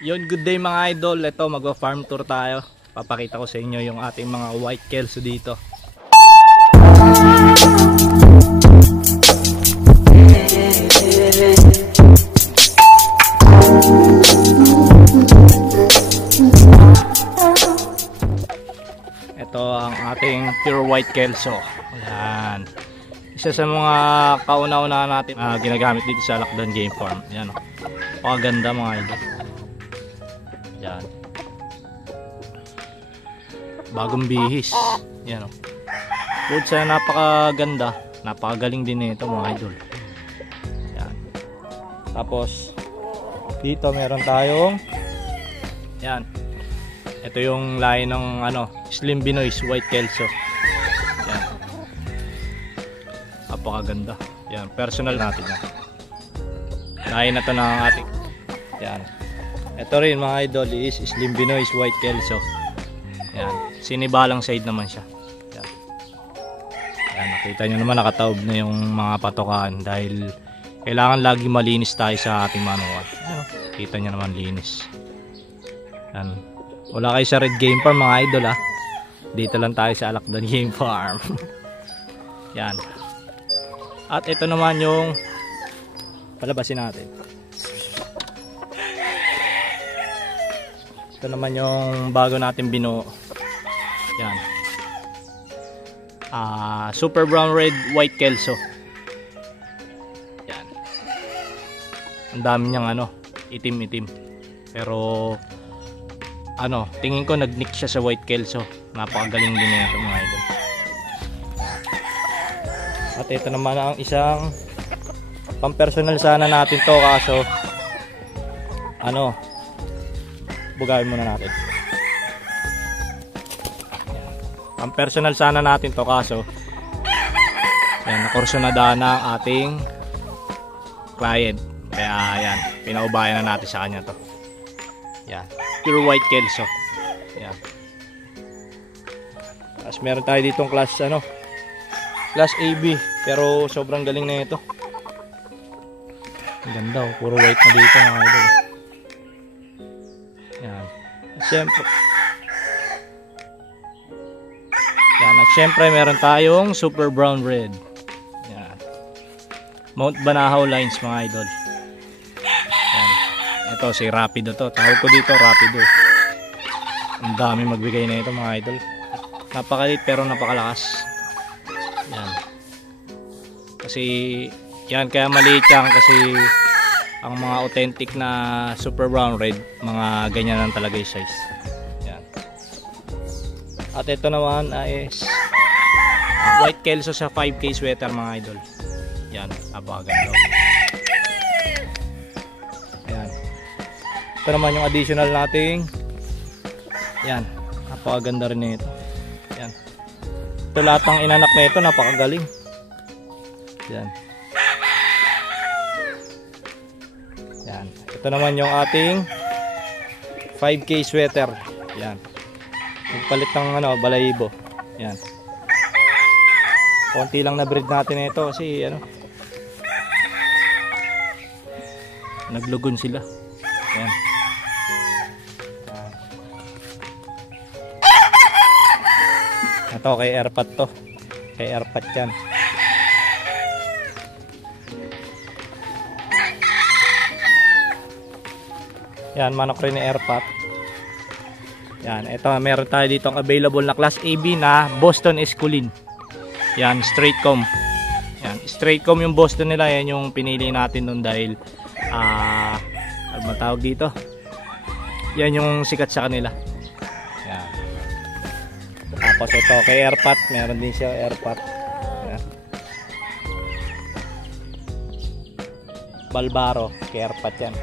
Yun, good day mga idol. Ito, magwa-farm tour tayo. Papakita ko sa inyo yung ating mga white kelso dito. Ito ang ating pure white kelso. Ayan. Isa sa mga kauna-una natin ginagamit dito sa Alakdan Game Farm. Ayan, oh. Pakaganda mga idol. Yan. Bagong bihis. Yan, oh. Bukod sa napakaganda, napakagaling din nito mga idol. Yan. Tapos dito meron tayong yan. Ito yung lahi ng Slim Binoy's White Kelso. Yan. Napakaganda. Yan, personal natin yan. Lahi na to ng ating. Yan. Ito rin mga idol is Slim Binoy's White Kelso. Yan. Sinibalang side naman siya. Yan. Yan. Nakita nyo naman nakataob na yung mga patokaan dahil kailangan lagi malinis tayo sa ating manual. Yan. Kita nyo naman linis. Yan. Wala kayo sa Red Game Farm mga idol ha. Dito lang tayo sa Alakdan Game Farm. Yan. At ito naman yung palabasin natin. Ito naman yung bago natin binuo. Yan. Super Brown Red White Kelso. Yan. Ang dami niyang itim-itim. Pero tingin ko nag-nick siya sa White Kelso. Napakagaling din nito mga idol. At ito naman ang isang pang-personal sana natin to, kaso bugawin muna natin. Ang personal sana natin to, kaso yan, nakursunada na ang ating client, kaya yan, pinaubayan na natin sa kanya to. Yan, pure white kelso. Yan. Tapos meron tayo ditong class class AB, pero sobrang galing na ito. Ang ganda, oh. Puro white na dito mga idol. Yan. At syempre meron tayong Super Brown Red. Yan. Mount Banahaw lines mga idol. Yan. Ito si Rapido to. Tawag ko dito Rapido. Ang dami magbigay na ito mga idol. Napakalit pero napakalakas. Yan. Kasi yan, kaya maliit yan kasi ang mga authentic na Super Brown Red, mga ganyan lang talaga yung size. Yan. At ito naman is White Kelso sa 5K sweater mga idol. Yan, napakaganda. Yan. Ito naman yung additional nating. Yan, napakaganda rin nito. Yan. Ito lahat ng inanak na ito, napakagaling. Yan. Yan. Ito naman yung ating 5K sweater. Yan. Nagpalit ng balahibo. Yan. Konti lang na breed natin ito kasi naglugon sila. Yan. Ito kay Airpat to. Kay Airpat yan. Yan, manok rin ni Airpat. Yan, ito meron tayo dito available na class AB na Boston Esculin. Yan, straight comb. Yan, straight comb yung Boston nila. Yan yung pinili natin nun dahil ano ba tawag dito? Yan yung sikat sa kanila. Yan. Tapos ito kay Airpat, meron din siya Airpat. Yan. Balbaro, kay Airpat yan.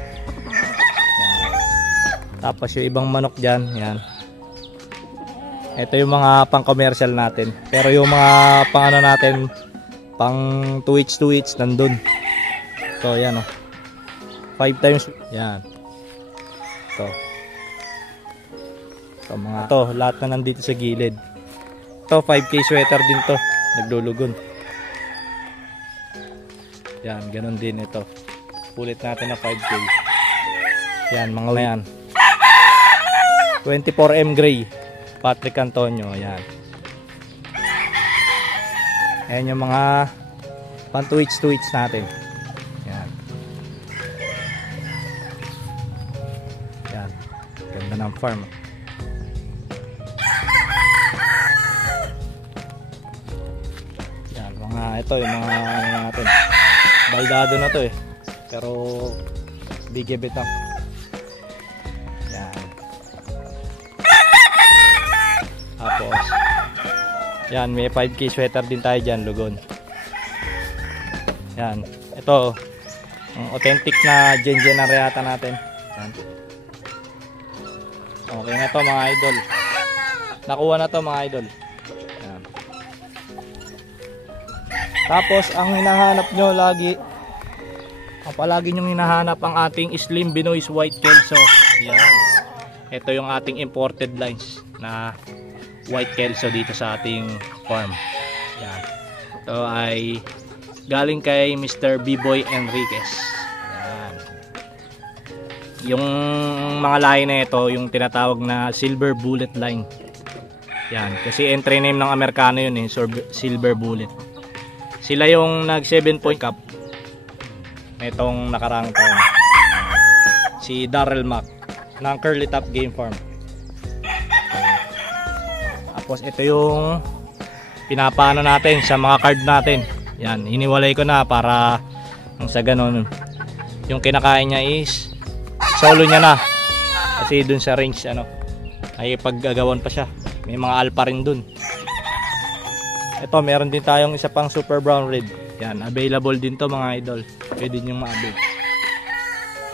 Tapos yung ibang manok dyan, yan. Ito yung mga pang commercial natin. Pero yung mga pang natin, pang 2H nandun. So yan 5 times, yan. Ito mga lahat na nandito sa gilid. Ito 5K sweater din to, naglulugon. Yan, ganun din ito. Pulit natin na 5K. Yan, mga yan. 24M Gray, Patrick Antonio. Ayan. Ayan yung mga pan-twitch natin. Ayan. Ayan. Ganda ng farm. Ayan, mga ito yung mga ano natin. Baldado na to eh. Pero big ebit up. Ayan. Tapos yan, may 5K sweater din tayo dyan, Lugon. Yan, ito ang authentic na Gen na reata natin. Yan. Okay na to mga idol. Nakuha na to mga idol. Yan. Tapos ang hinahanap nyo lagi, ang palagi nyong hinahanap, ang ating Slim Binoy's White Kelso. Yan. Ito yung ating imported lines na White Kelso dito sa ating farm. Yan. Ito ay galing kay Mr. B-Boy Enriquez. Yan. Yung mga line na ito, yung tinatawag na Silver Bullet line. Yan. Kasi entry name ng Amerikano yun eh, Silver Bullet. Sila yung nag 7-point cup itong nakarang taon. Si Darrell Mack ng Curly Top Game Farm. Tapos ito yung pinapano natin sa mga card natin. Yan, hiniwalay ko na para sa ganun yung kinakain niya is solo niya na. Kasi dun sa range ano ay paggagawan pa siya. May mga alpha rin dun. Ito meron din tayong isa pang Super Brown Red. Yan, available din to mga idol. Pwede nyo ma-avail.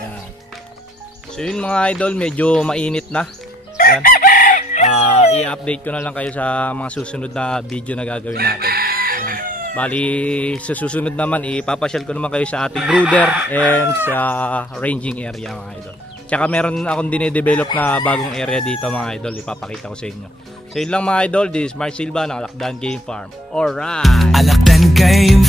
Yan. So yun mga idol, medyo mainit na. Yan. I-update ko na lang kayo sa mga susunod na video na gagawin natin. Yan. Bali sa susunod naman ipapasyal ko naman kayo sa ating brooder and sa ranging area mga idol. Tsaka meron akong dinedevelop na bagong area dito mga idol, ipapakita ko sa inyo. So yun lang mga idol, this is Mark Silva ng Alakdan Game Farm. Alright! Alakdan Game